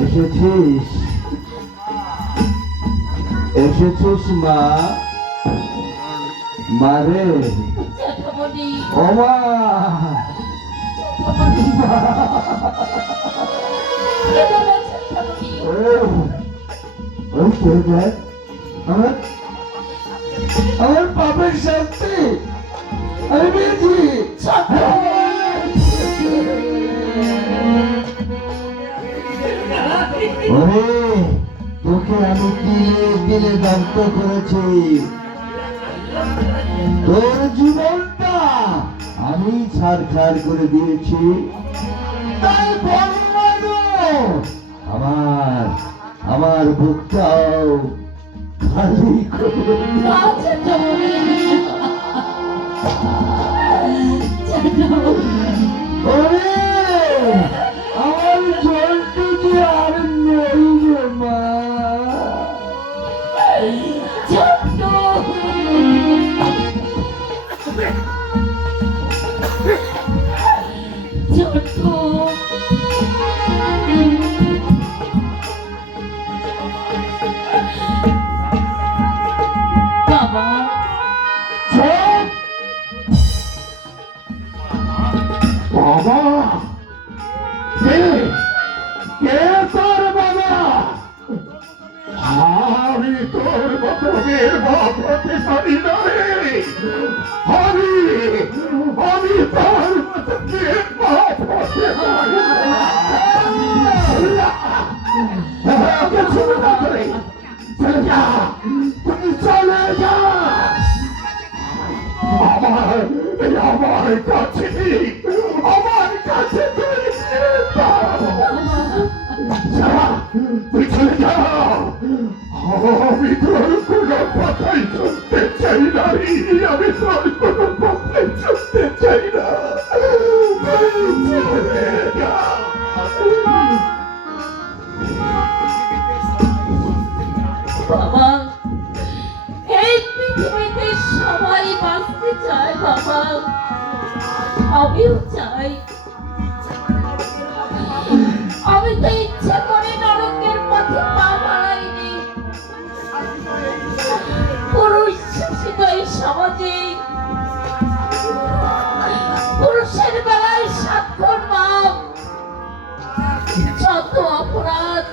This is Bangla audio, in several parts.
এসেছিস এসেছিস মা, মারে ও মা, আমার পাপের শাস্তি আমি পেয়েছি। তোকে আমি দিলে দিলে দগ্ধ করেছি, তোর জীবনটা আমি ছাড়খাড় করে দিয়েছি, তাই আমার আমার বুকটাও খালি করে আমার জলটি যে আর নেই রে মা। বাবা কে কে তোর বাবা? আমি তোর বাপের বাপ হতে পারি না রে, আমি আমি তোর বাপের বাপ হতে পারি না। শুনে না করে চলে যা, তুমি চলে যা আমার আমার কাছে আমার কাছে তুই চলে যা, আমি তোর কোনো কথাই শুনতে চাই না, আমি তোর কোনো কথাই শুনতে চাই না, চলে যা। বাবা, এই পৃথিবীতে সবাই বাঁচতে চায় বাবা, আমিও চাই। আমি তো ইচ্ছা করে নরকের পথে পা বাড়াইনি। পুরুষ শাসিত এই সমাজে পুরুষের বেলায় স্বাক্ষর নাম, যত অপরাধ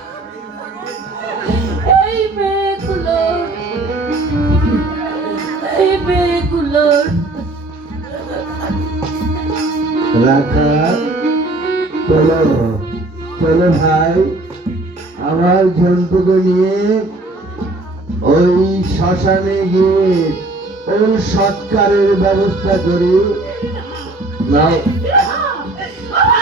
এই মেয়েগুলোর রাখা। চলো চলো ভাই, আমার জন্তুকে নিয়ে ওই শ্মশানে গিয়ে ওর সৎকারের ব্যবস্থা করি। নাও